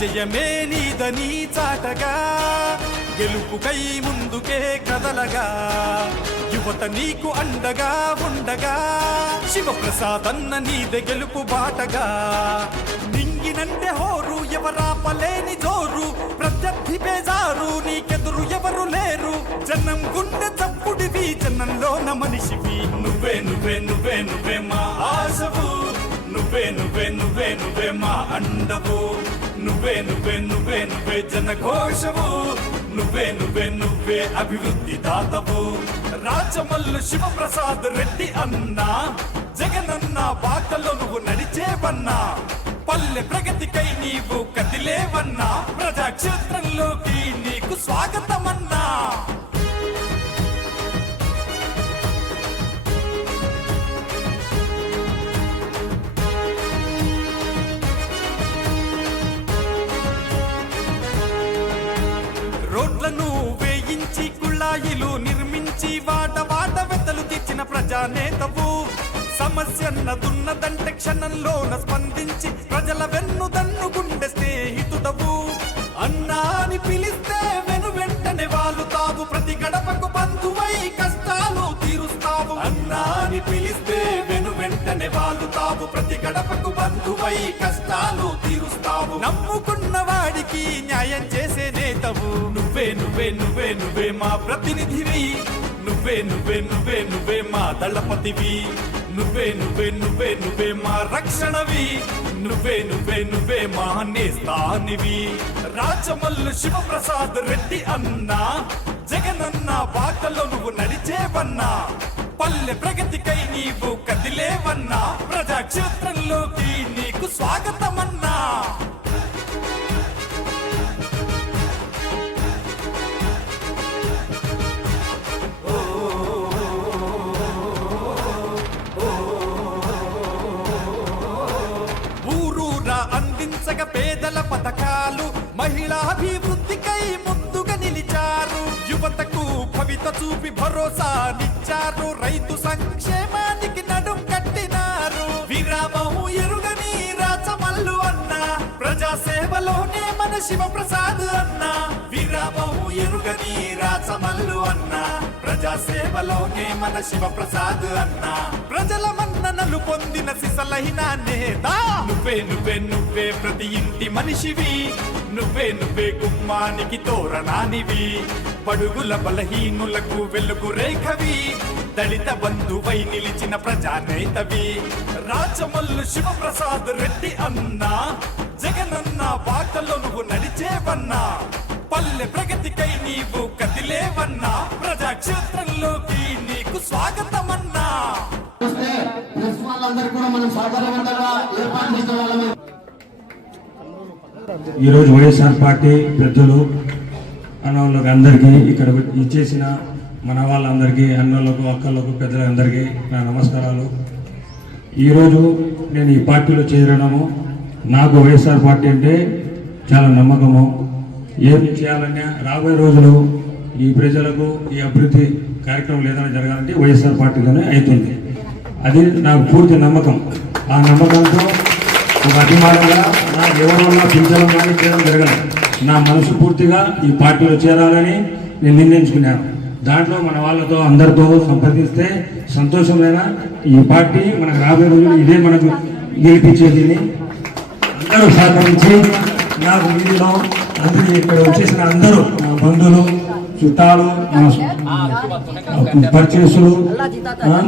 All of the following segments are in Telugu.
విజయమే నీదని చాటగా గెలుపుకై ముందుకే కదలగా యువత నీకు అండగా ఉండగా శివప్రసాదన్న నీదే గెలుపు బాటగా దింగినంటే హోరు ఎవరాపలేని జోరు ప్రత్యర్థి బేజారు నీకెదురు ఎవరు లేరు జనం గుండె చప్పుడివి జనంలోన మనిషివి నువ్వే నువ్వే నువ్వే నువ్వే మా ఆశవు నువ్వే నువ్వే నువ్వే నువ్వే మా అండవు నువ్వే నువ్వే నువ్వే నువ్వే జనఘోషవు నువ్వే నువ్వే నువ్వే అభివృద్ధి దాతవు రాజమల్లు శివప్రసాద్ రెడ్డి అన్నా జగనన్న బాటలో నువ్వు నడిచేవన్నా పల్లె ప్రగతికై నీవు కదిలేవన్నా ప్రజాక్షేత్రంలోకి నీకు స్వాగతమన్నా రోడ్లను వేయించి కుళాయిలు నిర్మించి వాట వెతలు తెచ్చిన ప్రజానేతవు సమస్యన్నదున్నదంటే క్షణంలోన స్పందించి ప్రజల వెన్నుదన్నుగుండె స్నేహితుడవు అన్నా అని పిలిస్తే వెంటనే వాలుతావు ప్రతి గడపకు బంధువై కష్టాలు తీరుస్తావు అన్నా అని పిలిస్తే వెంటనే వాలుతావు ప్రతి గడపకు బంధువై కష్టాలు తీరుస్తావు నమ్ముకున్న వాడికి న్యాయం చేసే నేతవు నువ్వే నువ్వే నువ్వే నువ్వే మా ప్రతినిధివి నువ్వే నువ్వే నువ్వే నువ్వే మా దళపతివి నువ్వే నువ్వే నువ్వే నువ్వే మా రక్షణవి నువ్వే నువ్వే నువ్వే మా నేస్తానివి రాజమల్లు శివప్రసాద్ రెడ్డి అన్నా జగనన్న బాటలో నువ్వు నడిచేవన్నా పల్లె ప్రగతికై నీవు కదిలేవన్నా ప్రజాక్షేత్రంలోకి నీకు స్వాగతమన్నా అందించగ పేదల పథకాలు మహిళాభివృద్ధికై ముందుగా నిలిచారు యువతకు భవిత చూపి భరోసానిచ్చారు రైతు సంక్షేమానికి నడుం కట్టినారు విరామం ఎరుగని రాజమల్లు అన్న ప్రజాసేవలోనే మన శివప్రసాద్ అన్న విరామం ఎరుగని రాజమల్లు అన్న ప్రజాసేవలోనే మన శివప్రసాద్ అన్న ప్రజల మన్ననలు పొందిన సిసలైన నేత నువ్వే నువ్వే నువ్వే ప్రతి ఇంటి మనిషివి నువ్వే నువ్వే గుమ్మానికి తోరణానివి పడుగుల బలహీనులకు వెలుగు రేఖవి దళిత బంధువై నిలిచిన ప్రజానేతవి రాజమల్లు శివప్రసాద్ రెడ్డి అన్నా జగనన్న బాటలో నువ్వు నడిచేవన్నా పల్లె ప్రగతికై నీవు కదిలేవన్నా ప్రజాక్షేత్రంలోకి నీకు స్వాగతమన్నా ఈరోజు వైఎస్ఆర్ పార్టీ పెద్దలు అన్నోళ్ళకి అందరికీ ఇక్కడ ఇచ్చేసిన మన వాళ్ళందరికీ అన్నోళ్ళకు అక్కలకు పెద్దలందరికీ నా నమస్కారాలు. ఈరోజు నేను ఈ పార్టీలో చేరడము నాకు వైఎస్ఆర్ పార్టీ అంటే చాలా నమ్మకము. ఏం చేయాలన్నా రాబోయే రోజులు ఈ ప్రజలకు ఈ అభివృద్ధి కార్యక్రమం ఏదైనా జరగాలంటే వైఎస్ఆర్ పార్టీలోనే అవుతుంది. అది నాకు పూర్తి నమ్మకం. ఆ నమ్మకంతో ఒక అభిమానంగా నాకు ఎవరన్నా పింఛనం కానీ చేయడం జరగదు. నా మనసు పూర్తిగా ఈ పార్టీలో చేరాలని నేను నిర్ణయించుకున్నాను. దాంట్లో మన వాళ్ళతో అందరితో సంప్రదిస్తే సంతోషమైన ఈ పార్టీ మనకు రాబోయే రోజులు ఇదే మనకు గెలిపించేది. అందరూ సహకరించి నాకు వీధిలో అందరూ ఇక్కడ వచ్చేసిన అందరూ మా బంధువులు చుట్టాలు మా పరిచయస్తులు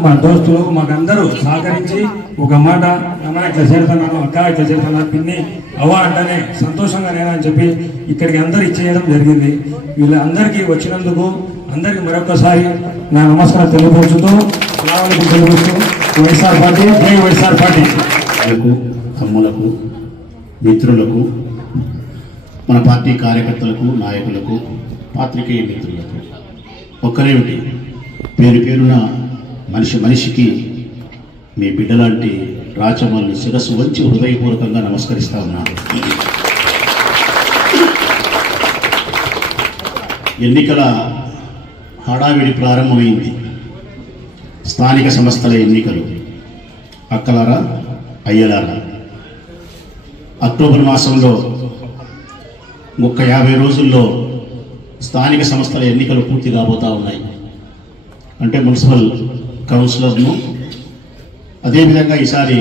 మా దోస్తులు మాకందరూ సహకరించి ఒక మాట అన్న ఇట్లా చేరుతున్నాను అక్క ఇట్లా చేరుతున్నా పిన్ని అవ్వ అంటేనే సంతోషంగా నేనని చెప్పి ఇక్కడికి అందరు ఇచ్చేయడం జరిగింది. వీళ్ళందరికీ వచ్చినందుకు అందరికీ మరొకసారి నా నమస్కారం తెలియపరుచుతూ తెలియపరుస్తూ వైఎస్ఆర్ పార్టీ జై వైఎస్ఆర్ పార్టీ. అమ్ములకు మిత్రులకు మన పార్టీ కార్యకర్తలకు నాయకులకు పాత్రికేయ మిత్రులకు ఒక్కరేమిటి పేరు పేరున మనిషికి మీ బిడ్డలాంటి రాచమల్ని శిరస్సు వంచి హృదయపూర్వకంగా నమస్కరిస్తా ఉన్నాను. ఎన్నికల హడావిడి ప్రారంభమైంది. స్థానిక సంస్థల ఎన్నికలు. అక్కలారా అయ్యలారా, అక్టోబర్ మాసంలో ఇంకొక 50 రోజుల్లో స్థానిక సంస్థల ఎన్నికలు పూర్తి కాబోతా ఉన్నాయి. అంటే మున్సిపల్ కౌన్సిలర్ను, అదేవిధంగా ఈసారి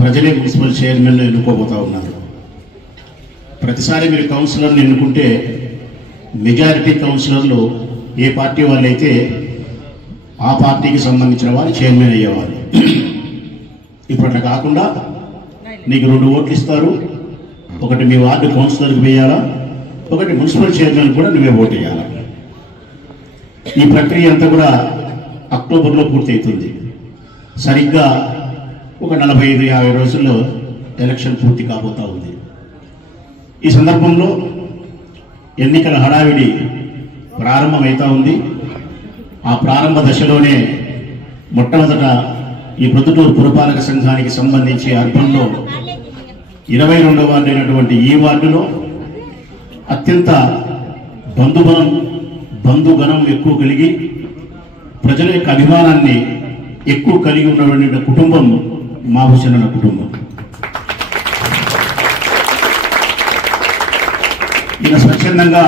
ప్రజలే మున్సిపల్ చైర్మన్ను ఎన్నుకోబోతా ఉన్నారు. ప్రతిసారి మీరు కౌన్సిలర్ని ఎన్నుకుంటే మెజారిటీ కౌన్సిలర్లు ఏ పార్టీ వాళ్ళైతే ఆ పార్టీకి సంబంధించిన వారు చైర్మన్ అయ్యేవారు. ఇప్పుడు అట్లా కాకుండా నీకు 2 ఓట్లు ఇస్తారు. ఒకటి మీ వార్డు కౌన్సిలర్కి వేయాలా, ఒకటి మున్సిపల్ చైర్మన్ కూడా నువ్వే ఓటు వేయాలా. ఈ ప్రక్రియ అంతా కూడా అక్టోబర్లో పూర్తి అవుతుంది. సరిగ్గా ఒక 45-50 రోజుల్లో ఎలక్షన్ పూర్తి కాబోతా ఉంది. ఈ సందర్భంలో ఎన్నికల హడావిడి ప్రారంభమవుతా ఉంది. ఆ ప్రారంభ దశలోనే మొట్టమొదట ఈ ప్రొద్దుటూరు పురపాలక సంఘానికి సంబంధించి అర్బన్లో 22వ వార్డు అయినటువంటి ఈ వార్డులో అత్యంత బంధుగణం ఎక్కువ కలిగి ప్రజల యొక్క అభిమానాన్ని ఎక్కువ కలిగి ఉన్నటువంటి కుటుంబం మాభూషణ కుటుంబం. ఈయన స్వచ్ఛందంగా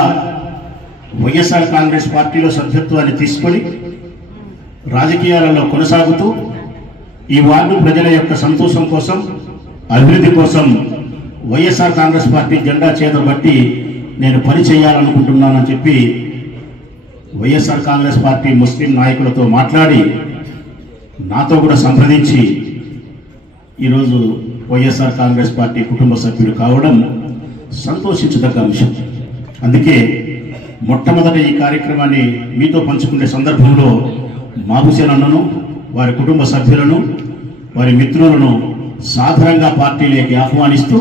వైఎస్ఆర్ కాంగ్రెస్ పార్టీలో సభ్యత్వాన్ని తీసుకొని రాజకీయాలలో కొనసాగుతూ ఈ వార్డు ప్రజల యొక్క సంతోషం కోసం, అభివృద్ధి కోసం వైఎస్ఆర్ కాంగ్రెస్ పార్టీ జెండా చేతబట్టి నేను పని చేయాలనుకుంటున్నానని చెప్పి వైఎస్ఆర్ కాంగ్రెస్ పార్టీ ముస్లిం నాయకులతో మాట్లాడి నాతో కూడా సంప్రదించి ఈరోజు వైఎస్ఆర్ కాంగ్రెస్ పార్టీ కుటుంబ సభ్యుడు కావడం సంతోషించదగ్గ అంశం. అందుకే మొట్టమొదట ఈ కార్యక్రమాన్ని మీతో పంచుకునే సందర్భంలో మాబుసేన్ అన్నను, వారి కుటుంబ సభ్యులను, వారి మిత్రులను సాధారణంగా పార్టీలోకి ఆహ్వానిస్తూ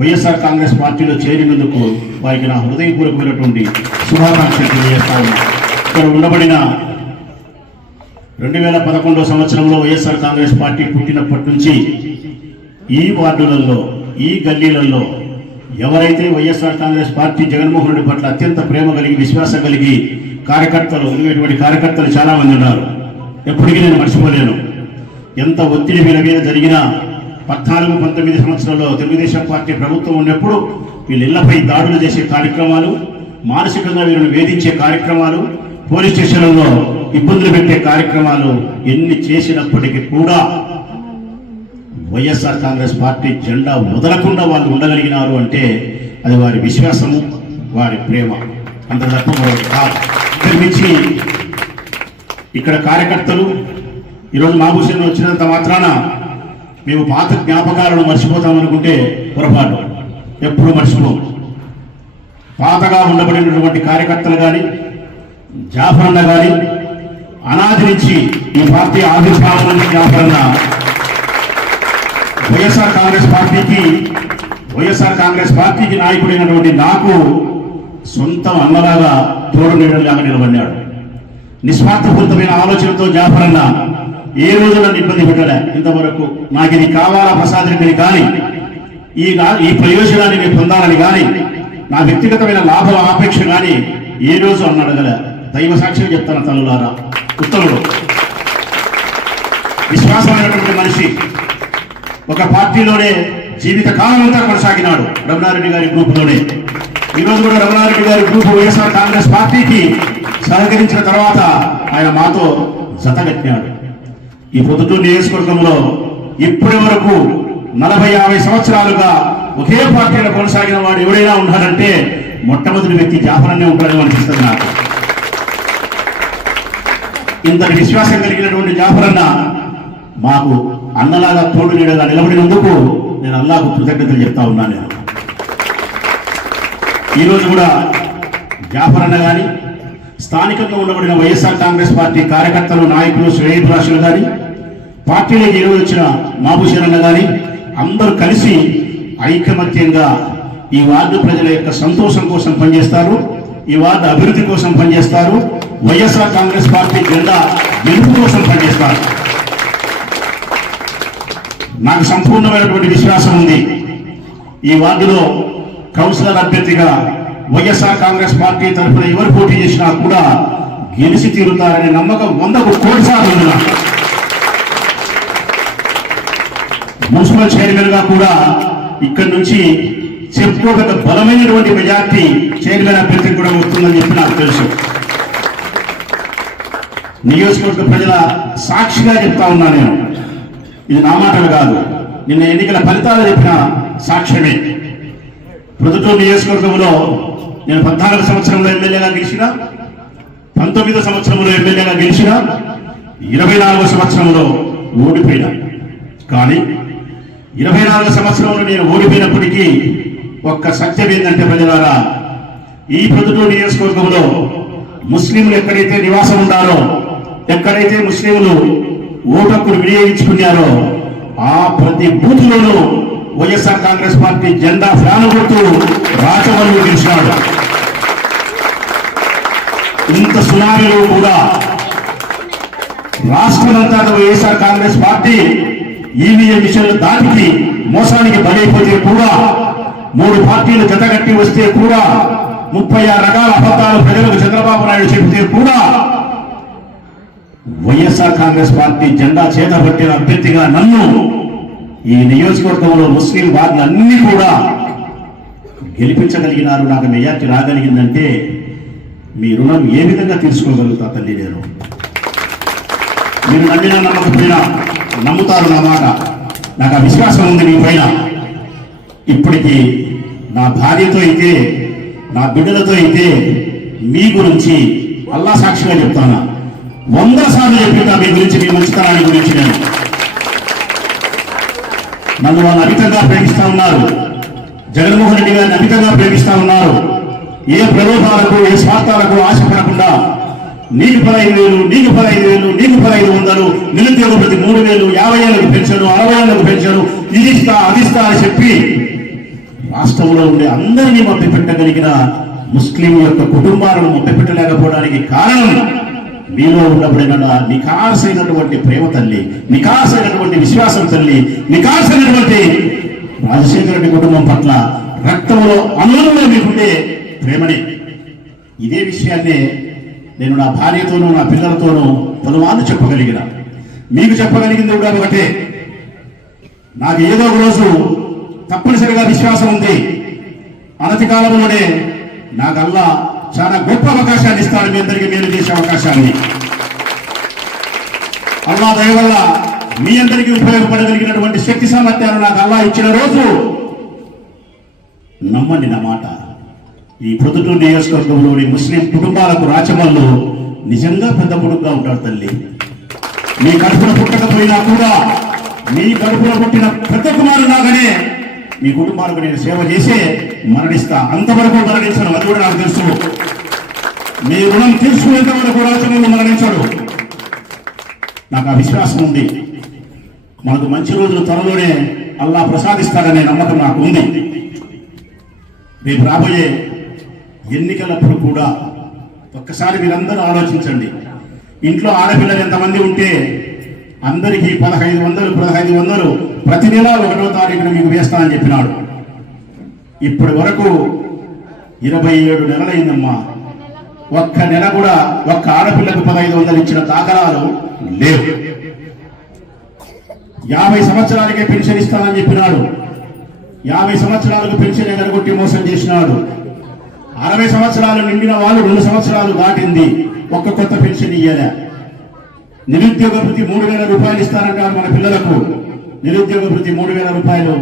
వైఎస్ఆర్ కాంగ్రెస్ పార్టీలో చేరినందుకు వారికి నా హృదయపూర్వకమైనటువంటి శుభాకాంక్షలు తెలియజేస్తా ఉన్నా. ఇక్కడ ఉండబడిన 2011 సంవత్సరంలో వైఎస్ఆర్ కాంగ్రెస్ పార్టీ పుట్టినప్పటి నుంచి ఈ వార్డులలో, ఈ గల్లీలలో ఎవరైతే వైఎస్ఆర్ కాంగ్రెస్ పార్టీ జగన్మోహన్ రెడ్డి పట్ల అత్యంత ప్రేమ కలిగి, విశ్వాసం కలిగి కార్యకర్తలు ఉండేటువంటి కార్యకర్తలు చాలా మంది ఉన్నారు. ఎప్పటికీ నేను మర్చిపోలేను. ఎంత ఒత్తిడి వీళ్ళ మీద జరిగినా 14-19 సంవత్సరాల్లో తెలుగుదేశం పార్టీ ప్రభుత్వం ఉన్నప్పుడు వీళ్ళ ఇళ్లపై దాడులు చేసే కార్యక్రమాలు, మానసికంగా వీళ్ళని వేధించే కార్యక్రమాలు, పోలీస్ స్టేషన్లలో ఇబ్బందులు పెట్టే కార్యక్రమాలు ఎన్ని చేసినప్పటికీ కూడా వైఎస్ఆర్ కాంగ్రెస్ పార్టీ జెండా వదలకుండా వాళ్ళు ఉండగలిగినారు అంటే అది వారి విశ్వాసము, వారి ప్రేమ. అంత తప్ప మరొకటి కాదు. ఇక్కడి నుంచి ఇక్కడ కార్యకర్తలు ఈరోజు మాబూషణ వచ్చినంత మాత్రాన మేము పాత జ్ఞాపకాలను మర్చిపోతామనుకుంటే పొరపాటు. ఎప్పుడు మర్చిపోం. పాతగా ఉండబడినటువంటి కార్యకర్తలు కానీ, జాఫరన్న కానీ, అనాది నుంచి ఈ పార్టీ ఆవిర్భావం నుంచి జాఫరన్న వైఎస్ఆర్ కాంగ్రెస్ పార్టీకి నాయకుడైనటువంటి నాకు సొంతం అన్నలాగా తోడు నీడలాగా నిలబడ్డాడు. నిస్వార్థపూరితమైన ఆలోచనతో జాఫరన్న ఏ రోజు నన్ను ఇబ్బంది పెట్టలే. ఇంతవరకు నాకు ఇది కావాలా ప్రసాద్ రెడ్డిని కానీ, ఈ ప్రయోజనాన్ని నేను పొందాలని కానీ, నా వ్యక్తిగతమైన లాభ ఆపేక్ష కానీ ఏ రోజు అన్న అడగలే. దైవ సాక్ష్యం చెప్తాను తల్లులారా, ఉత్తముడు, విశ్వాసమైనటువంటి మనిషి. ఒక పార్టీలోనే జీవితకాలం అంతా కొనసాగినాడు రమణారెడ్డి గారి గ్రూపులోనే. ఈరోజు కూడా రమణారెడ్డి గారి గ్రూపు వైఎస్ఆర్ కాంగ్రెస్ పార్టీకి సహకరించిన తర్వాత ఆయన మాతో జతగట్టినాడు. ఈ పొద్దుటూరు నియోజకవర్గంలో ఇప్పటి వరకు 40-50 సంవత్సరాలుగా ఒకే పార్టీలో కొనసాగిన వాడు ఎవడైనా ఉన్నాడంటే మొట్టమొదటి వ్యక్తి జాఫరన్నే ఉంటాడని అనిపిస్తుంది నాకు. ఇంతటి విశ్వాసం కలిగినటువంటి జాఫరన్న మాకు అన్నలాగా తోడు నీడగా నిలబడినందుకు నేను అల్లాహకు కృతజ్ఞతలు చెప్తా ఉన్నాను. నేను ఈరోజు కూడా జాఫరన్న కానీ, స్థానికంగా ఉండబడిన వైఎస్ఆర్ కాంగ్రెస్ పార్టీ కార్యకర్తలు, నాయకులు, శ్రేయభిలాషులు కానీ, పార్టీలోకి ఈరోజు వచ్చిన మాబూషణ కానీ అందరూ కలిసి ఐకమత్యంగా ఈ వార్డు ప్రజల యొక్క సంతోషం కోసం పనిచేస్తారు, ఈ వార్డు అభివృద్ధి కోసం పనిచేస్తారు, వైఎస్ఆర్ కాంగ్రెస్ పార్టీ జెండా గెలుపు కోసం పనిచేస్తారు. నాకు సంపూర్ణమైనటువంటి విశ్వాసం ఉంది. ఈ వార్డులో కౌన్సిలర్ అభ్యర్థిగా వైఎస్ఆర్ కాంగ్రెస్ పార్టీ తరఫున ఎవరు పోటీ చేసినా కూడా గెలిచి తీరుతారనే నమ్మకం 100కు 1,00,00,000 సార్లు ఉంది. మున్సిపల్ చైర్మన్ గా కూడా ఇక్కడి నుంచి చెప్పుకోదగ్గ బలమైనటువంటి మెజార్టీ చైర్మన్ అభ్యర్థి కూడా వస్తుందని చెప్పి నాకు తెలుసు. నియోజకవర్గ ప్రజల సాక్షిగా చెప్తా ఉన్నా నేను, ఇది నా మాటలు కాదు, నిన్న ఎన్నికల ఫలితాలు చెప్పిన సాక్ష్యమే. ప్రొద్దుటూరు నియోజకవర్గంలో నేను 14 సంవత్సరంలో ఎమ్మెల్యేగా గెలిచిన, 19 సంవత్సరంలో ఎమ్మెల్యేగా గెలిచిన, 24 సంవత్సరంలో ఓడిపోయినా. కానీ 24 సంవత్సరంలో నేను ఓడిపోయినప్పటికీ ఒక్క సత్యం ఏంటంటే ప్రజలారా, ఈ ప్రొద్దుటూరు నియోజకవర్గంలో ముస్లింలు ఎక్కడైతే నివాసం ఉన్నారో, ఎక్కడైతే ముస్లింలు ఓటు హక్కును వినియోగించుకున్నారో ఆ ప్రతి బూత్లోనూ వైఎస్ఆర్ కాంగ్రెస్ పార్టీ జెండా ఫ్యాన్ గుర్తు రాచవల్లు గెలిచినాడు. ఇంత సునామీలో కూడా రాష్ట్రమంతా వైఎస్ఆర్ కాంగ్రెస్ పార్టీ ఈవీఎం మిషన్ల దాటికి మోసానికి బలైపోతే కూడా, 3 పార్టీలు జతగట్టి వస్తే కూడా, 36 రకాల అబద్ధాలు ప్రజలకు చంద్రబాబు నాయుడు చెబితే కూడా వైఎస్ఆర్ కాంగ్రెస్ పార్టీ జెండా చేతబట్టిన అభ్యర్థిగా నన్ను ఈ నియోజకవర్గంలో ముస్లిం వార్డులన్నీ కూడా గెలిపించగలిగినారు. నాకు మెజార్టీ రాగలిగిందంటే మీ రుణం ఏ విధంగా తీర్చుకోగలుగుతా తల్లి నేను. మీరు నమ్మినా నమ్మకపోయినా నమ్ముతారు నా మాట, నాకు ఆ విశ్వాసం ఉంది మీ పైన. ఇప్పటికీ నా భార్యతో అయితే, నా బిడ్డలతో అయితే మీ గురించి అల్లా సాక్షిగా చెప్తాను, 100 సార్లు చెప్పిందా మీ గురించి, మీ మంచితనాన్ని గురించి. నేను నన్ను వాళ్ళు అమితంగా ప్రేమిస్తా ఉన్నారు, జగన్మోహన్ రెడ్డి గారిని అమితంగా ప్రేమిస్తా ఉన్నారు. ఏ ప్రలోభాలకు, ఏ స్వార్థాలకు ఆశపడకుండా నీకు 15,000, నీకు 15,000, నీకు 1,500, నిరుద్యోగ ప్రతి 3,000, 50 ఏళ్లకు పెన్షన్, 60 ఏళ్లకు పెన్షన్, ఇదిస్తా అదిస్తా అని చెప్పి రాష్ట్రంలో ఉండే అందరినీ మభ్యపెట్టగలిగిన ముస్లిం యొక్క కుటుంబాలను మభ్యపెట్టలేకపోవడానికి కారణం మీలో ఉండబడిన నికాసైనటువంటి ప్రేమ తల్లి, నికాసైనటువంటి విశ్వాసం తల్లి, నికాసైనటువంటి రాజశేఖర రెడ్డి కుటుంబం పట్ల రక్తంలో అన్నంలో మీకుండే ప్రేమని. ఇదే విషయాన్నే నేను నా భార్యతోనూ నా పిల్లలతోనూ పలుమార్లు చెప్పగలిగిన. మీకు చెప్పగలిగింది కూడా ఒకటే, నాకు ఏదో ఒక రోజు తప్పనిసరిగా విశ్వాసం ఉంది, అనతి కాలంలోనే నాకు అల్లా చాలా గొప్ప అవకాశాన్ని ఇస్తాడు, మీ అందరికీ మేలు చేసే అవకాశాన్ని. అల్లా దయ వల్ల మీ అందరికీ ఉపయోగపడగలిగినటువంటి శక్తి సామర్థ్యాలు నాకు అల్లా ఇచ్చిన రోజు నమ్మండి నా మాట, ఈ ప్రొద్దుటూరు నియోజకవర్గంలోని ముస్లిం కుటుంబాలకు రాచమల్లు నిజంగా పెద్ద కొడుకుగా ఉంటాడు తల్లి. మీ కడుపున పుట్టకపోయినా కూడా మీ కడుపున పుట్టిన పెద్ద కుమారులాగానే మీ కుటుంబాలకు నేను సేవ చేసే మరణిస్తా. అంతవరకు మరణించడం అది కూడా నాకు తెలుసు. మీ రుణం తీర్చుకునేంత వరకు రాచమల్లు మరణించాడు. నాకు ఆ విశ్వాసం ఉంది. మనకు మంచి రోజులు త్వరలోనే అల్లా ప్రసాదిస్తాడనే నమ్మకం నాకు ఉంది. రేపు రాబోయే ఎన్నికలప్పుడు కూడా ఒక్కసారి మీరందరూ ఆలోచించండి. ఇంట్లో ఆడపిల్లలు ఎంతమంది ఉంటే అందరికీ 1,500 ప్రతి నెల 1వ తారీఖున మీకు వేస్తానని చెప్పినాడు. ఇప్పటి వరకు 27 నెలలైందమ్మా. ఒక్క నెల కూడా ఒక్క ఆడపిల్లకు 1,500 ఇచ్చిన దాఖలాలు లేవు. 50 సంవత్సరాలకే పెన్షన్ ఇస్తానని చెప్పినాడు. 50 సంవత్సరాలకు పెన్షన్ ఎగరగొట్టి మోసం చేసినాడు. 60 సంవత్సరాలు నిండిన వాళ్ళు 2 సంవత్సరాలు దాటింది, ఒక్క కొత్త పెన్షన్ ఇయ్యలే. నిరుద్యోగ వృత్తి 3,000 రూపాయలు ఇస్తానంటారు మన పిల్లలకు. నిరుద్యోగ వృత్తి 3,000 రూపాయలు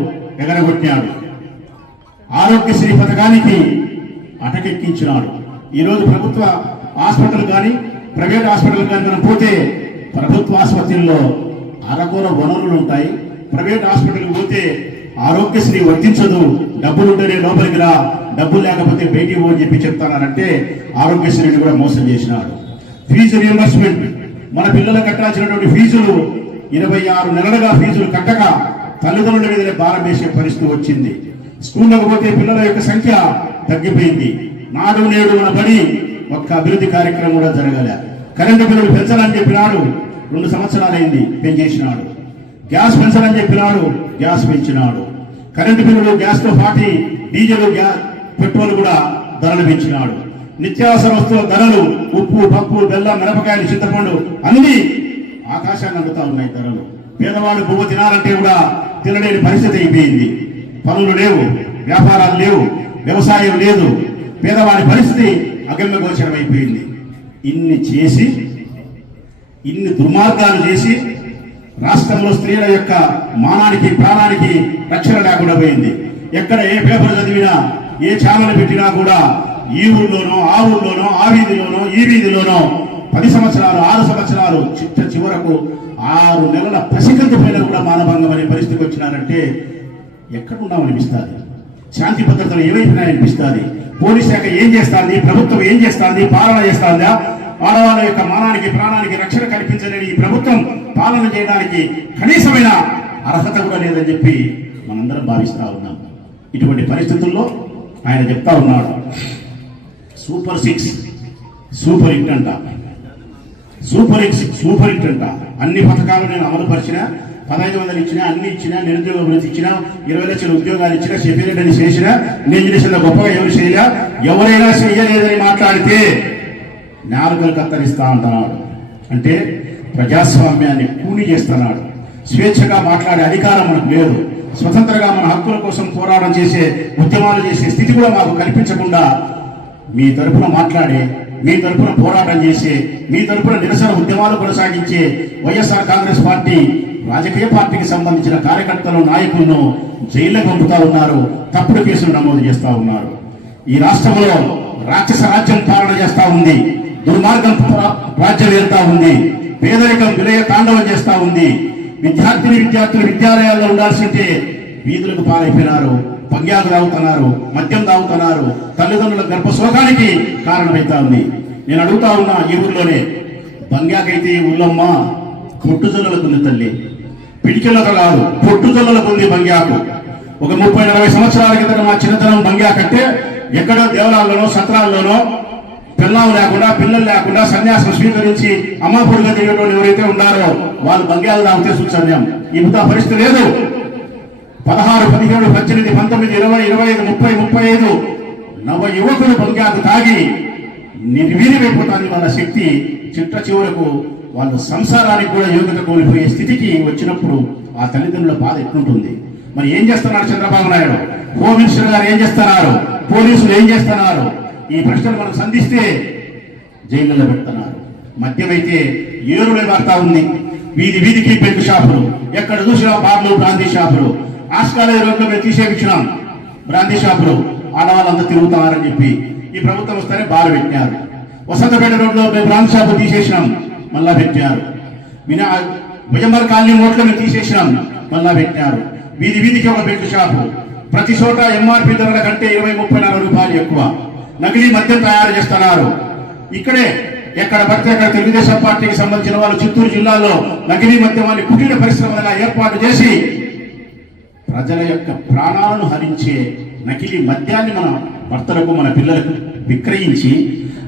ఎగరగొట్టాడు. ఆరోగ్యశ్రీ పథకానికి అటకెక్కించినాడు. ఈరోజు ప్రభుత్వ హాస్పిటల్ కానీ ప్రైవేట్ హాస్పిటల్ కానీ మనం పోతే ప్రభుత్వ ఆసుపత్రుల్లో అరకొర వనరులు ఉంటాయి. ప్రైవేట్ హాస్పిటల్కి పోతే ఆరోగ్యశ్రీ వర్తించదు, డబ్బులు ఉంటేనే లోపలికి రా, డబ్బులు లేకపోతే బయటికి పో అని చెప్పి చెప్తానంటే ఆరోగ్యశ్రీని కూడా మోసం చేసినాడు. ఫీజు రియంబర్స్మెంట్, మన పిల్లలు కట్టాల్సినటువంటి ఫీజులు 26 నెలలుగా ఫీజులు కట్టక తల్లిదండ్రుల మీదనే భారం వేసే పరిస్థితి వచ్చింది. స్కూళ్ళకు పోతే పిల్లల యొక్క సంఖ్య తగ్గిపోయింది. నాడు నేడు మన బడి ఒక్క అభివృద్ధి కార్యక్రమం కూడా జరగలే. కరెంటు బిల్లులు పెంచాలని చెప్పినాడు, 2 సంవత్సరాలైంది పెంచేసినాడు. గ్యాస్ పెంచాలని చెప్పినాడు, గ్యాస్ పెంచినాడు. కరెంటు బిల్లులు గ్యాస్తో పాటు డీజిల్, పెట్రోల్ కూడా ధరలు పెంచినాడు. నిత్యావసర వస్తువుల ధరలు, ఉప్పు, పప్పు, బెల్లం, మిరపకాయలు, చింతపండు అన్ని ఆకాశాన్ని అందుతా ఉన్నాయి ధరలు. పేదవాళ్ళు పువ్వు తినాలంటే కూడా తినలేని పరిస్థితి అయిపోయింది. పనులు లేవు, వ్యాపారాలు లేవు, వ్యవసాయం లేదు, పేదవాడి పరిస్థితి అగమ్య గోచరం అయిపోయింది. ఇన్ని చేసి, ఇన్ని దుర్మార్గాలు చేసి రాష్ట్రంలో స్త్రీల యొక్క మానానికి ప్రాణానికి రక్షణ లేకుండా పోయింది. ఎక్కడ ఏ పేపర్ చదివినా, ఏ ఛానల్ పెట్టినా కూడా ఈ ఊళ్ళోనో ఆ ఊళ్ళోనో ఆ వీధిలోనో ఈ వీధిలోనో 10 సంవత్సరాలు 6 సంవత్సరాలు చివరకు 6 నెలల పసికందు పైన కూడా మానభంగం అనే పరిస్థితికి వచ్చినారంటే ఎక్కడున్నామనిపిస్తుంది. శాంతి భద్రతలు ఏమైపోయినాయనిపిస్తుంది. పోలీస్ శాఖ ఏం చేస్తుంది, ప్రభుత్వం ఏం చేస్తుంది, పాలన చేస్తుందా? ఆడవాళ్ళ యొక్క మానానికి ప్రాణానికి రక్షణ కల్పించలేని ఈ ప్రభుత్వం పాలన చేయడానికి కనీసమైన అర్హత కూడా లేదని చెప్పి మనందరం భావిస్తా ఉన్నాం. ఇటువంటి పరిస్థితుల్లో ఆయన చెప్తా ఉన్నాడు, సూపర్ 6 సూపర్ హిట్ అంట, సూపర్ హిట్ అంట. అన్ని పథకాలు నేను అమలుపరిచిన, 1500 ఇచ్చినా, అన్ని ఇచ్చినా, నిరుద్యోగ వృత్తి ఇచ్చినా, 20 లక్షల ఉద్యోగాలు ఇచ్చినా, షెఫీరెడ్ అని చేసినా, నేను చేసిన గొప్పగా ఎవరు చేయలే, ఎవరైనా చేయలేదని మాట్లాడితే నాలుకలు కత్తరిస్తా అంటున్నాడు. అంటే ప్రజాస్వామ్యాన్ని కూని చేస్తున్నాడు. స్వేచ్ఛగా మాట్లాడే అధికారం మనకు లేదు. స్వతంత్రంగా మన హక్కుల కోసం పోరాటం చేసే, ఉద్యమాలు చేసే స్థితి కూడా మాకు కల్పించకుండా మీ తరపున మాట్లాడే, మీ తరపున పోరాటం చేసే, మీ తరపున నిరసన ఉద్యమాలు కొనసాగించే వైఎస్ఆర్ కాంగ్రెస్ పార్టీ రాజకీయ పార్టీకి సంబంధించిన కార్యకర్తలు, నాయకులను జైల్లో పంపుతా ఉన్నారు, తప్పుడు కేసులు నమోదు చేస్తా ఉన్నారు. ఈ రాష్ట్రంలో రాక్షస రాజ్యం పాలన చేస్తా ఉంది, దుర్మార్గం రాజ్యం వెళ్తా ఉంది, పేదరికం విలయ తాండవం చేస్తా ఉంది. విద్యార్థులు విద్యాలయాల్లో ఉండాల్సింటే వీధులకు పాలైపోయినారు, పగ్యాలు తాగుతున్నారు, మద్యం తాగుతున్నారు, తల్లిదండ్రుల గర్భశోకానికి కారణమైతా ఉంది. నేను అడుగుతా ఉన్నా, ఈ ఊర్లోనే బంగ్యాకైతే ఈ ఊళ్ళమ్మ పొట్టుజొల్లలకు ఉంది తల్లి, పిడికిళ్ళతో కాదు, పొట్టుజొల్లలకు ఉంది బంగ్యాకు. ఒక 30-40 సంవత్సరాల కింద మా చిన్నతనం బంగ్యాకంటే ఎక్కడో దేవాలయాల్లోనో సత్రాల్లోనో పిల్లలు లేకుండా, పిల్లలు లేకుండా సన్యాసం స్వీకరించి అమ్మాపుడిగా తిరిగేటోళ్ళు ఎవరైతే ఉన్నారో వాళ్ళు బంగ్యాలు తాగితే సుసన్యం. ఇప్పుడు ఆ పరిస్థితి లేదు. 16, 17, 18, 19, 20, 25, 30, 35 నవ యువకులు బంగ్యాకు తాగి నిర్వీర్యమైపోతాన్ని వాళ్ళ శక్తి. చిట్ట చివరకు వాళ్ళు సంసారానికి కూడా యోగ్యత కోల్పోయే స్థితికి వచ్చినప్పుడు ఆ తల్లిదండ్రుల బాధ ఎట్లుంటుంది? మరి ఏం చేస్తున్నారు చంద్రబాబు నాయుడు? హోమ్ మినిస్టర్ గారు ఏం చేస్తున్నారు? పోలీసులు ఏం చేస్తున్నారు? ఈ ప్రశ్నలు మనం సంధిస్తే జైల్లో పెడుతున్నారు. మద్యమైతే ఏరులే వార్తా ఉంది. వీధి వీధికి పెళ్లి షాపులు, ఎక్కడ చూసినా బార్లు, బ్రాందీ షాపులు. ఆస్కాలే రోడ్లో మేము తీసేపించినాం బ్రాందీ షాపులు, ఆడవాళ్ళంతా తిరుగుతున్నారని చెప్పి ఈ ప్రభుత్వం వస్తేనే బార్ పెట్టినారు. వసంతపేట రోడ్లో మేము బ్రాందీ షాపు తీసేసినాం, మళ్ళా పెట్టారు. భుజంబర్ కాలనీ రోడ్లో మేము తీసేసినాం, మళ్ళా పెట్టారు. వీధి వీధికి ఒక బెల్ట్ షాపు. ప్రతి చోట ఎంఆర్పీ ధరల కంటే 20-30 రూపాయలు ఎక్కువ నకిలీ మద్యం తయారు చేస్తున్నారు. ఇక్కడే ఎక్కడ పడితే అక్కడ తెలుగుదేశం పార్టీకి సంబంధించిన వాళ్ళు చిత్తూరు జిల్లాలో నకిలీ మద్యమాన్ని కుటీర పరిశ్రమలుగా ఏర్పాటు చేసి ప్రజల యొక్క ప్రాణాలను హరించే నకిలీ మద్యాన్ని మన భర్తలకు, మన పిల్లలకు విక్రయించి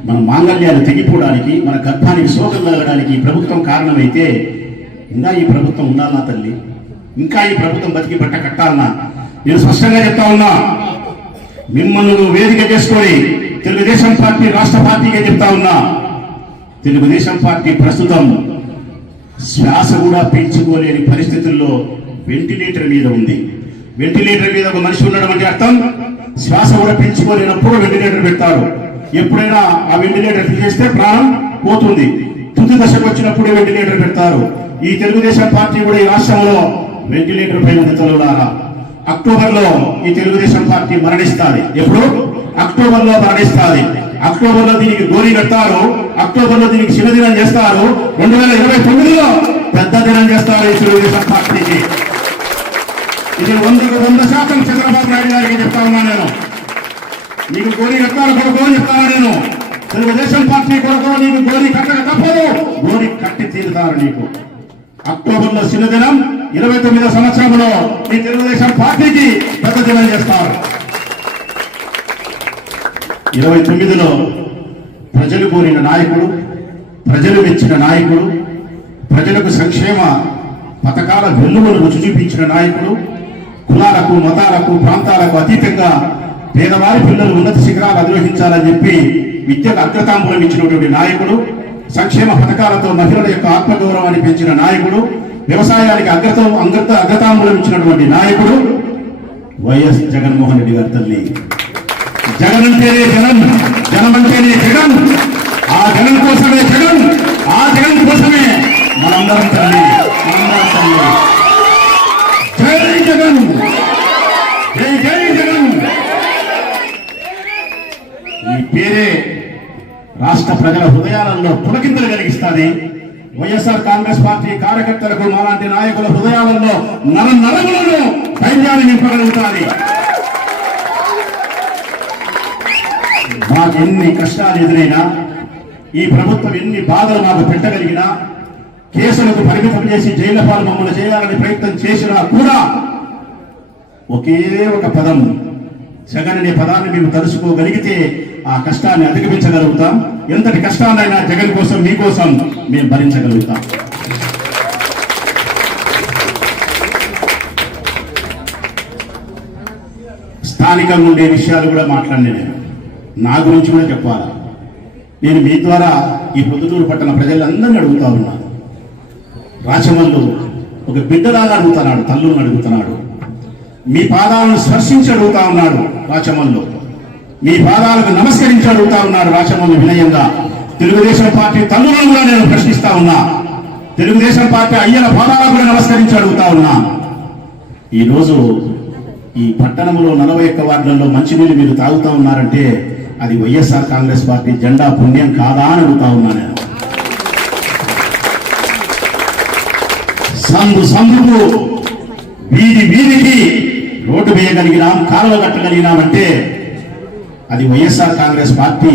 మన మాంగళ్యాలు తెగిపోవడానికి, మన గర్భానికి శోకం కలగడానికి ఈ ప్రభుత్వం కారణమైతే ఇంకా ఈ ప్రభుత్వం ఉండాలన్నా తల్లి? ఇంకా ఈ ప్రభుత్వం బతికి బట్ట కట్టాలన్నా? నేను స్పష్టంగా చెప్తా ఉన్నా, మిమ్మల్ని వేదిక చేసుకొని తెలుగుదేశం పార్టీ రాష్ట్ర పార్టీగా చెప్తా ఉన్నా, తెలుగుదేశం పార్టీ ప్రస్తుతం శ్వాస కూడా పీల్చుకోలేని పరిస్థితుల్లో వెంటిలేటర్ మీద ఉంది. వెంటిలేటర్ మీద ఒక మనిషి ఉండడం అంటే అర్థం శ్వాస కూడా పీల్చుకోలేనప్పుడు వెంటిలేటర్ పెడతారు. ఎప్పుడైనా ఆ వెంటిలేటర్ తీసేస్తే ప్రాణం పోతుంది. తుది దశకు వచ్చినప్పుడే వెంటిలేటర్ పెడతారు. ఈ తెలుగుదేశం పార్టీ కూడా ఈ రాష్ట్రంలో వెంటిలేటర్ పై ఉంది. తొలగారా అక్టోబర్లో ఈ తెలుగుదేశం పార్టీ మరణిస్తుంది. ఎప్పుడు? అక్టోబర్లో మరణిస్తుంది. అక్టోబర్లో దీనికి గోరీ కడతారు, అక్టోబర్లో దీనికి శివదినం చేస్తారు, 2029లో పెద్ద దినం చేస్తారు ఈ తెలుగుదేశం పార్టీకి. ఇది 100% చంద్రబాబు నాయుడు గారికి చెప్తా ఉన్నా నేను. నీకు గోరీ కట్టాలి కొడుకో అని చెప్తాను నేను. తెలుగుదేశం పార్టీ కొడుకో నీకు గోరీ కట్టక తప్పదు, గోరీ కట్టి తీరుతారు నీకు. అక్టోబర్లో శివదినం, 29వ సంవత్సరంలో ఈ తెలుగుదేశం పార్టీకి పెద్ద దినం చేస్తారు. 29లో ప్రజలు కోరిన నాయకుడు, ప్రజలు మెచ్చిన నాయకుడు, ప్రజలకు సంక్షేమ పథకాల వెల్లువలు రుచి చూపించిన నాయకుడు, కులాలకు, మతాలకు, ప్రాంతాలకు అతీతంగా పేదవారి పిల్లలు ఉన్నత శిఖరాలు అధిరోహించాలని చెప్పి విద్యకు అగ్రతాంబూలం ఇచ్చినటువంటి నాయకుడు, సంక్షేమ పథకాలతో మహిళల యొక్క ఆత్మగౌరవాన్ని పెంచిన నాయకుడు, వ్యవసాయానికి అగ్రతాంబూలం ఇచ్చినటువంటి నాయకుడు, వైఎస్ జగన్మోహన్ రెడ్డి గారి తల్లి. జగన్ అంటేనే జగన్, జనం అంటేనే జగన్, ఆ జగన్ కోసమే జగన్, ఆ జగన్ కోసమే మనందరం తల్లి, మనందరం తల్లి. జై జగన్, జై జై జగన్. ఈ పేరే రాష్ట్ర ప్రజల హృదయాలలో పులకింతలు కలిగిస్తాది. వైఎస్ఆర్ కాంగ్రెస్ పార్టీ కార్యకర్తలకు మాలాంటి నాయకుల హృదయాలలో నరములను ధైర్యాన్ని నింపగలుగుతాది. మాకు ఎన్ని కష్టాలు ఎదురైనా, ఈ ప్రభుత్వం ఎన్ని బాధలు మాకు పెట్టగలిగినా, కేసులకు పరిమితం చేసి జైళ్ల పాలు మమ్మల్ని చేయాలని ప్రయత్నం చేసినా కూడా ఒకే ఒక పదం, జగన్ అనే పదాన్ని మేము తలుచుకోగలిగితే ఆ కష్టాన్ని అధిగమించగలుగుతాం. ఎంతటి కష్టాన్నైనా జగన్ కోసం, మీకోసం మేము భరించగలుగుతాం. స్థానికంగా ఉండే విషయాలు కూడా మాట్లాడిన నేను, నా గురించి కూడా చెప్పాలా. నేను మీ ద్వారా ఈ పొద్దుటూరు పట్టణ ప్రజలందరినీ అడుగుతా ఉన్నాను. రాచమల్లు ఒక బిడ్డలాగా అడుగుతున్నాడు, తల్లులను అడుగుతున్నాడు. మీ పాదాలను స్పర్శించి అడుగుతా ఉన్నాడు రాచమల్లు. మీ పాదాలకు నమస్కరించి అడుగుతా ఉన్నాడు రాచమల్లు వినయంగా. తెలుగుదేశం పార్టీ తల్లులను కూడా నేను ప్రశ్నిస్తా ఉన్నా. తెలుగుదేశం పార్టీ అయ్యల పాదాలకు కూడా నమస్కరించి అడుగుతా ఉన్నా. ఈరోజు ఈ పట్టణంలో 41 వార్డులలో మంచినీళ్ళు మీరు తాగుతా ఉన్నారంటే అది వైఎస్ఆర్ కాంగ్రెస్ పార్టీ జెండా పుణ్యం కాదా అని అడుగుతా ఉన్నా నేను. సందుకు వీధికి రోడ్డు వేయగలిగినాం, కాలువ కట్టగలిగినామంటే అది వైఎస్ఆర్ కాంగ్రెస్ పార్టీ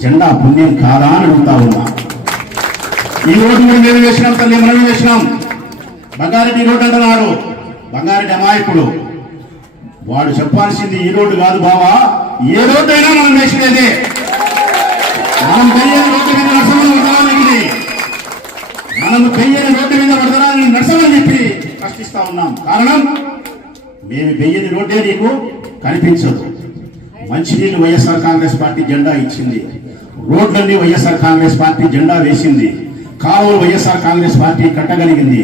జెండా పుణ్యం కాదా అని అడుగుతా ఉన్నా. ఈ రోడ్డు కూడా మేము వేసినాం తల్లి, మనం వేసినాం. బంగారెడ్డి రోడ్డు అంటున్నాడు, బంగారెడ్డి అమాయకుడు. వాడు చెప్పాల్సింది ఈ రోడ్డు కాదు బావా, ఏ రోడ్డు అయినా మనం వేసినదే. మనం పెయ్యని రోడ్డు మీద నడసమని వదలాలి, మనము పెయ్యని రోడ్డు మీద వదలాలని నడసమని చెప్పి కష్టిస్తా ఉన్నాం. కారణం మేము వెయ్యని రోడ్డే నీకు కనిపించదు. మంచినీళ్ళు వైఎస్ఆర్ కాంగ్రెస్ పార్టీ జెండా ఇచ్చింది, రోడ్లన్నీ వైఎస్ఆర్ కాంగ్రెస్ పార్టీ జెండా వేసింది, కాలువలు వైఎస్ఆర్ కాంగ్రెస్ పార్టీ కట్టగలిగింది.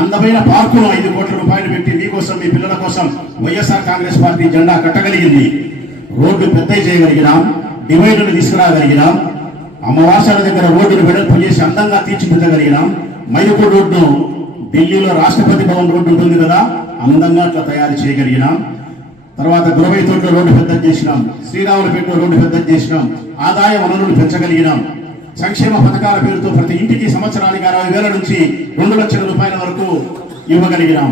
అందమైన పార్కును 5 కోట్ల రూపాయలు పెట్టి మీకోసం, మీ పిల్లల కోసం వైఎస్ఆర్ కాంగ్రెస్ పార్టీ జెండా కట్టగలిగింది. రోడ్డు పెద్ద చేయగలిగినాం, డివైడర్లు తీసుకురాగలిగినాం, అమావాస్యాల దగ్గర రోడ్డును వెడల్పు చేసి అందంగా తీర్చిదిద్దగలిగినాం. మైదుపూర్ రోడ్డు ఢిల్లీలో రాష్ట్రపతి భవన్ రోడ్డు ఉంటుంది కదా, అందంగా అట్లా తయారు చేయగలిగినాం. తర్వాత గురవై తోటలో రోడ్డు పెద్ద చేసినాం, శ్రీరాములపేటలో రోడ్డు పెద్ద చేసినాం, ఆదాయ వనరులు పెంచగలిగినాం. సంక్షేమ పథకాల పేరుతో ప్రతి ఇంటికి సంవత్సరానికి 60,000 నుంచి 2 లక్షల రూపాయల వరకు ఇవ్వగలిగినాం.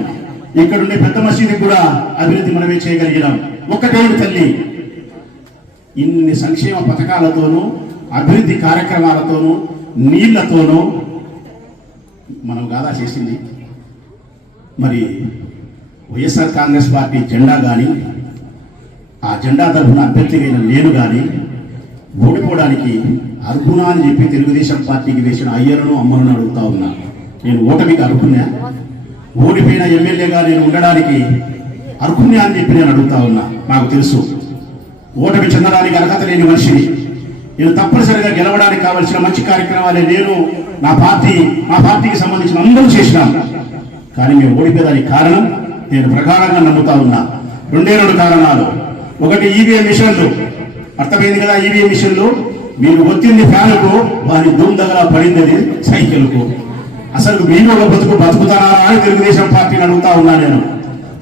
ఇక్కడుండే పెద్ద మసీదుకి కూడా అభివృద్ధి మనమే చేయగలిగినాం. ఒక్కటేమిటి తల్లి, ఇన్ని సంక్షేమ పథకాలతోనూ, అభివృద్ధి కార్యక్రమాలతోనూ, నీళ్లతోనూ మనం గాదా చేసింది. మరి వైఎస్ఆర్ కాంగ్రెస్ పార్టీ జెండా కానీ, ఆ జెండా తరఫున అభ్యర్థిగా నేను కానీ ఓడిపోవడానికి అర్హునా అని చెప్పి తెలుగుదేశం పార్టీకి వేసిన అయ్యలను అమ్మలను అడుగుతా ఉన్నా. నేను ఓటమికి అర్హున్నా, ఓడిపోయిన ఎమ్మెల్యేగా నేను ఉండడానికి అర్హున్నా అని చెప్పి నేను అడుగుతా ఉన్నా. నాకు తెలుసు ఓటమి చెందడానికి అర్హత లేని మనిషిని. నేను తప్పనిసరిగా గెలవడానికి కావలసిన మంచి కార్యక్రమాలే నేను, మా పార్టీకి సంబంధించిన అందరూ చేసినాం. కానీ మేము ఓడిపోయేదానికి కారణం నేను ప్రగాఢంగా నమ్ముతా ఉన్నా. 2 కారణాలు. ఒకటి ఈవీఎం మిషన్లు, అర్థమైంది కదా. ఈవీఎం మిషన్లు మీరు ఒత్తింది ఫ్యాన్కు, వారి ధూమ్దగలా పడింది సైకిల్కు. అసలు మీరు ఒక బతుకుతారా అని తెలుగుదేశం పార్టీని అడుగుతా ఉన్నా నేను.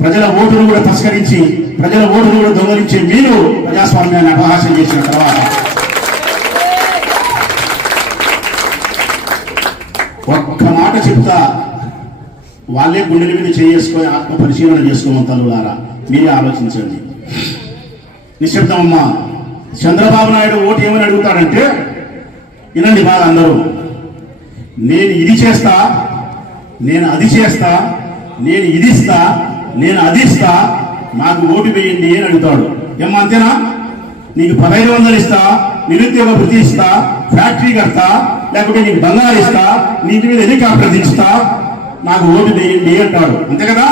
ప్రజల ఓటును కూడా తస్కరించి, ప్రజల ఓటును కూడా దొంగలించి మీరు ప్రజాస్వామ్యాన్ని అపహాస్యం చేసిన తర్వాత ఒక్క మాట చెప్తా, వాళ్ళే గుండెల మీద చేసుకొని ఆత్మ పరిశీలన చేసుకోమని తల్లులారా మీరే ఆలోచించండి. నిశ్శబ్దమమ్మా. చంద్రబాబు నాయుడు ఓటు ఏమని అడుగుతాడంటే, వినండి బాగా అందరూ, నేను ఇది చేస్తా, నేను అది చేస్తా, నేను ఇది ఇస్తా, నేను అది ఇస్తా, నాకు ఓటు వేయండి అని అడుగుతాడు. ఏమో అంతేనా? నీకు 1500 ఇస్తా, నిరుద్యోగ వృత్తి ఇస్తా, ఫ్యాక్టరీ కడతా, లేకపోతే నీకు బంగారు ఇస్తా, నీటి మీద హెలికాప్టర్ దించుతా, నాకు ఓటు వేయండి అంటాడు. అంతే కదా?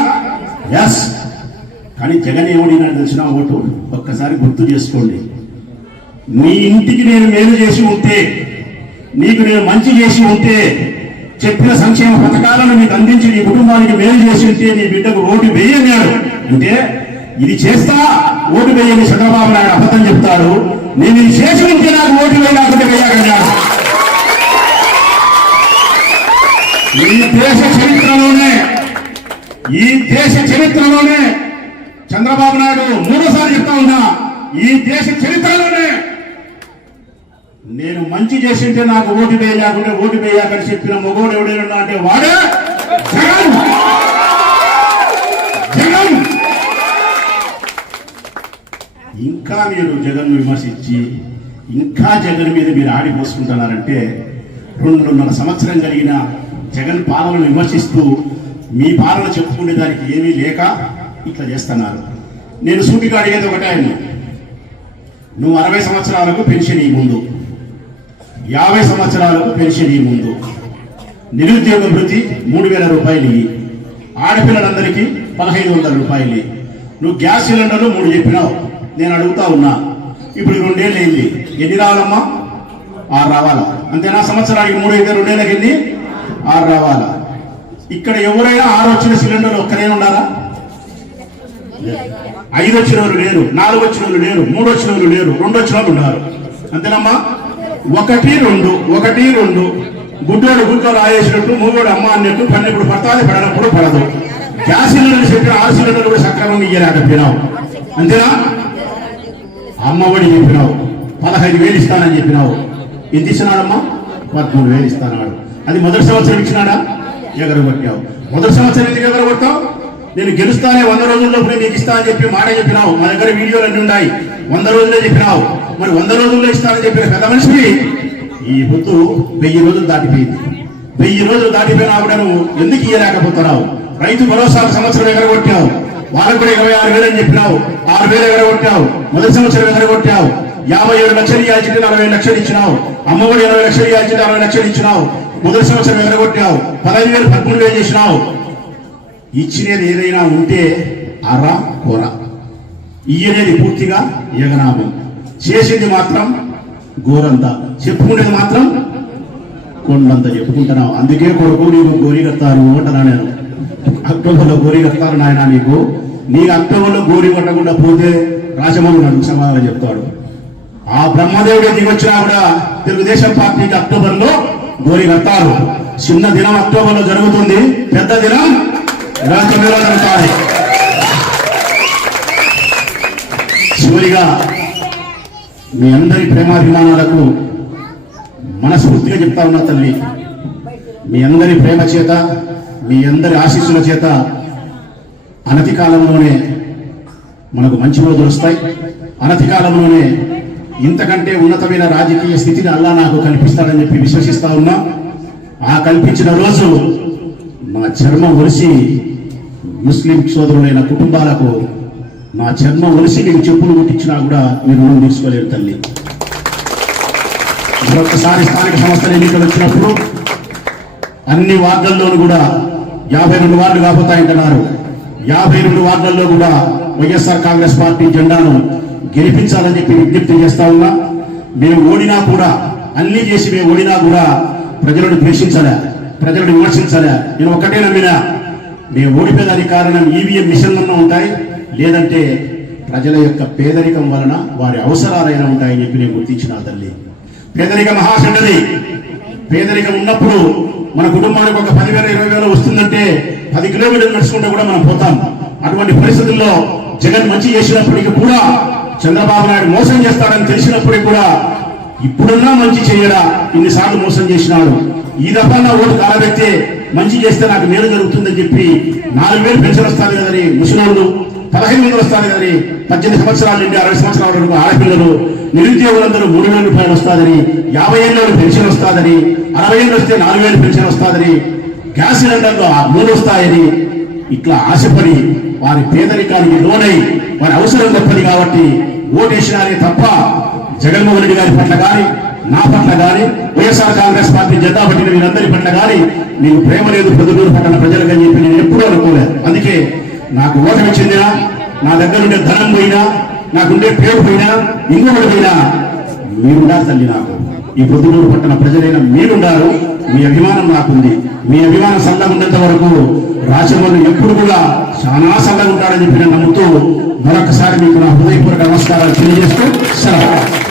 ఎస్. కానీ జగన్ ఏమడినాడు తెలిసిన ఓటు ఒక్కసారి గుర్తు చేసుకోండి. నీ ఇంటికి నేను మేలు చేసి ఉంటే, నీకు నేను మంచి చేసి ఉంటే, చెప్పిన సంక్షేమ పథకాలను నీకు అందించి నీ కుటుంబానికి మేలు చేసి ఉంటే నీ బిడ్డకు ఓటు వేయన్నాడు అంటే ఇది చేస్తా ఓటు వేయని చంద్రబాబు నాయుడు అబద్ధం చెప్తాడు. నేను ఇది చేసి ఉంటే నాకు ఓటు వేయలేకపోతే వేయగలిగాను. ఈ దేశ చరిత్రలోనే చంద్రబాబు నాయుడు మూడోసారి చెప్తా ఉన్నా, ఈ దేశ చరిత్రలోనే నేను మంచి చేసింటే నాకు ఓటు వేయలేకుంటే ఓటు వేయాలని చెప్పిన మగోడు ఎవడైనా అంటే వాడే జగన్. జగన్ ఇంకా మీరు జగన్ విమర్శించి ఇంకా జగన్ మీద మీరు ఆడిపోసుకుంటున్నారంటే 2.5 సంవత్సరం కలిగిన జగన్ పాలనను విమర్శిస్తూ మీ పాలన చెప్పుకునే దానికి ఏమీ లేక ఇట్లా చేస్తున్నారు. నేను సూటిగా అడిగేది ఒకటే, ఆయన నువ్వు 60 సంవత్సరాలకు పెన్షన్ ఈ ముందు, 50 సంవత్సరాలకు పెన్షన్ ఈ ముందు, నిరుద్యోగ భృతి 3000 రూపాయలు ఇవి, ఆడపిల్లలందరికీ 1500 రూపాయలు. నువ్వు గ్యాస్ సిలిండర్లు 3 చెప్పినావు. నేను అడుగుతా ఉన్నా, ఇప్పుడు 2 ఏళ్ళు అయింది, ఎన్ని రావాలమ్మా? 6 రావాలా? అంతేనా? సంవత్సరానికి 3 అయితే 2 ఏళ్ళకి ఎన్ని? 6 రావాలా? ఇక్కడ ఎవరైనా 6 వచ్చిన సిలిండర్లు ఒక్కరే ఉన్నారా? 5 వచ్చిన వాళ్ళు లేరు, 4 వచ్చిన వాళ్ళు లేరు, 3 వచ్చిన వాళ్ళు లేరు, 2 వచ్చిన వాళ్ళు ఉన్నారు. అంతేనమ్మా? 1, 2 గుడ్డోడు గుడ్లో రాయేసినట్టు, మూగోడు అమ్మ అన్నట్టు, పన్నెప్పుడు పడతాది, పడినప్పుడు పడదు. గ్యాస్ సిలిండర్లు చెప్పిన 6 సిలిండర్లు కూడా సక్రమంగా ఇయ్యలేకపోయినావు. అంతేనా? అమ్మఒడి చెప్పినావు, 15,000 ఇస్తానని చెప్పినావు. ఎంత ఇచ్చినాడమ్మా? 13,000 ఇస్తానాడు. అది మొదటి సంవత్సరం ఇచ్చినాడా? ఎగరగొట్టావు. మొదటి సంవత్సరం ఎందుకు ఎగరగొట్టావు? నేను గెలుస్తానే 100 రోజుల్లోపునే నీకు ఇస్తా అని చెప్పి మాట చెప్పినావు. మా దగ్గర వీడియోలు అన్ని ఉన్నాయి. 100 రోజులే చెప్పినావు. మరి 100 రోజుల్లో ఇస్తానని చెప్పిన పెద్ద మనిషికి ఈ పొద్దు 1000 రోజులు దాటిపోయింది. 1000 రోజులు దాటిపోయినా కూడా నువ్వు ఎందుకు ఇయ్యలేకపోతున్నావు? రైతు భరోసా సంవత్సరం ఎగరగొట్టావు. వాళ్ళకు కూడా 26,000 అని చెప్పినావు, 6,000 ఎగరగొట్టావు. మొదటి సంవత్సరం ఎగరగొట్టావు. 57 లక్షలు ఇవ్వాల్సింటే 40 లక్షలు ఇచ్చినావు. అమ్మఒడి 20 లక్షలు ఇవ్వాల్సింటే 60 లక్షలు ఇచ్చినావు. మొదటి సంవత్సరం ఎగరగొట్టావు. 15,000 13,000 చేసినావు. ఇచ్చినది ఏదైనా ఉంటే అరా కొర, ఇయ్యనేది పూర్తిగా ఎగనామం, చేసింది మాత్రం గోరంత, చెప్పుకునేది మాత్రం కొండంత చెప్పుకుంటున్నావు. అందుకే కొడుకు నీకు గోరి కడతారు అంటున్నా. నేను అక్టోబర్లో గోరి కడతారు నాయన నీకు. నీకు అక్టోబర్లో గోరి కట్టకుండా పోతే రాజమౌళి నన్ను సమాధానం చెప్తాడు. ఆ బ్రహ్మదేవుడే దిగొచ్చినా కూడా తెలుగుదేశం పార్టీకి అక్టోబర్లో గోరి కడతారు. చిన్న దినం అక్టోబర్లో జరుగుతుంది, పెద్ద దినం రాష్ట్రంలో జరుగుతాయి. చివరిగా మీ అందరి ప్రేమాభిమానాలకు మనస్ఫూర్తిగా చెప్తా ఉన్నా తల్లి, మీ అందరి ప్రేమ చేత, మీ అందరి ఆశీస్సుల చేత అనతి కాలంలోనే మనకు మంచి రోజులు వస్తాయి. అనతి కాలంలోనే ఇంతకంటే ఉన్నతమైన రాజకీయ స్థితిని అల్లా నాకు కల్పిస్తాడని చెప్పి విశ్వసిస్తా ఉన్నా. ఆ కల్పించిన రోజు నా చర్మం ఒలిసి ముస్లిం సోదరులైన కుటుంబాలకు నా చర్మం ఒలిసి మీకు చెప్పులు కుట్టించినా కూడా మీరు రుణం తీసుకోలేరు తల్లి. మరొకసారి స్థానిక సంస్థల ఎన్నికలు వచ్చినప్పుడు అన్ని వార్డుల్లోనూ కూడా 52 వార్డులు కాబోతాయంటున్నారు. 52 వార్డుల్లో కూడా వైఎస్ఆర్ కాంగ్రెస్ పార్టీ జెండాను గెలిపించాలని చెప్పి విజ్ఞప్తి చేస్తా ఉన్నా. మేము ఓడినా కూడా, అన్ని చేసి మేము ఓడినా కూడా ప్రజలను ద్వేషించలే, ప్రజలను విమర్శించలే. నేను ఒక్కటే నమ్మినా, మేము ఓడిపోయేదానికి కారణం ఈవీఎం మిషన్లన్నా ఉంటాయి, లేదంటే ప్రజల యొక్క పేదరికం వలన వారి అవసరాలైనా ఉంటాయని చెప్పి నేను గుర్తించిన తల్లి. పేదరికం మహాశండది. పేదరికం ఉన్నప్పుడు మన కుటుంబానికి ఒక 10,000 20,000 వస్తుందంటే 10 కిలోమీటర్లు నడుచుకుంటే కూడా మనం పోతాం. అటువంటి పరిస్థితుల్లో జగన్ మంచి చేసినప్పటికీ కూడా, చంద్రబాబు నాయుడు మోసం చేస్తాడని తెలిసినప్పటికీ కూడా, ఇప్పుడున్నా మంచి చేయడా? ఇన్నిసార్లు మోసం చేసినాడు. ఈ దఫా నా ఓటు కాలబెట్టే మంచి చేస్తే నాకు మేలు జరుగుతుందని చెప్పి 4,000 పెన్షన్ వస్తుంది కదని ముసలోళ్ళు, 15,000 వస్తుంది కదని 18 సంవత్సరాల నుండి 60 సంవత్సరాల వరకు ఆడపిల్లలు, నిరుద్యోగులందరూ 3,000 రూపాయలు వస్తుందని, 50 ఏళ్ళ పెన్షన్ వస్తుందని, 60 ఏళ్ళు వస్తే 4,000 పెన్షన్ వస్తుందని, గ్యాస్ సిలిండర్లు 3 వస్తాయని ఇట్లా ఆశపడి వారి పేదరికానికి లోనై వారి అవసరం తప్పది కాబట్టి ఓటేసినారే తప్ప జగన్మోహన్ రెడ్డి గారి పట్ల కానీ, నా పట్ల కానీ, వైఎస్ఆర్ కాంగ్రెస్ పార్టీ జెండా పట్టిన వీరందరి పట్ల కానీ నీకు ప్రేమ లేదు ప్రొద్దుటూరు పట్టణ ప్రజలకు అని చెప్పి నేను ఎప్పుడూ అనుకోలేదు. అందుకే నాకు ఓటమి చెందినా, నా దగ్గర ఉండే ధనం పోయినా, నాకుండే పేరు పోయినా, ఇంకొకటి పోయినా మీరుండారు తల్లి. నాకు ఈ ప్రొద్దుటూరు పట్టణ ప్రజలైన మీరుండారు. మీ అభిమానం నాకుంది. మీ అభిమానం సల్లగా ఉన్నంత వరకు రాజమౌళి ఎప్పుడు కూడా చాలా సల్లగా ఉంటాడని చెప్పి నేను నమ్ముతూ మరొకసారి మీకు నా హృదయపూర్వక నమస్కారాలు తెలియజేస్తూ సెలవు.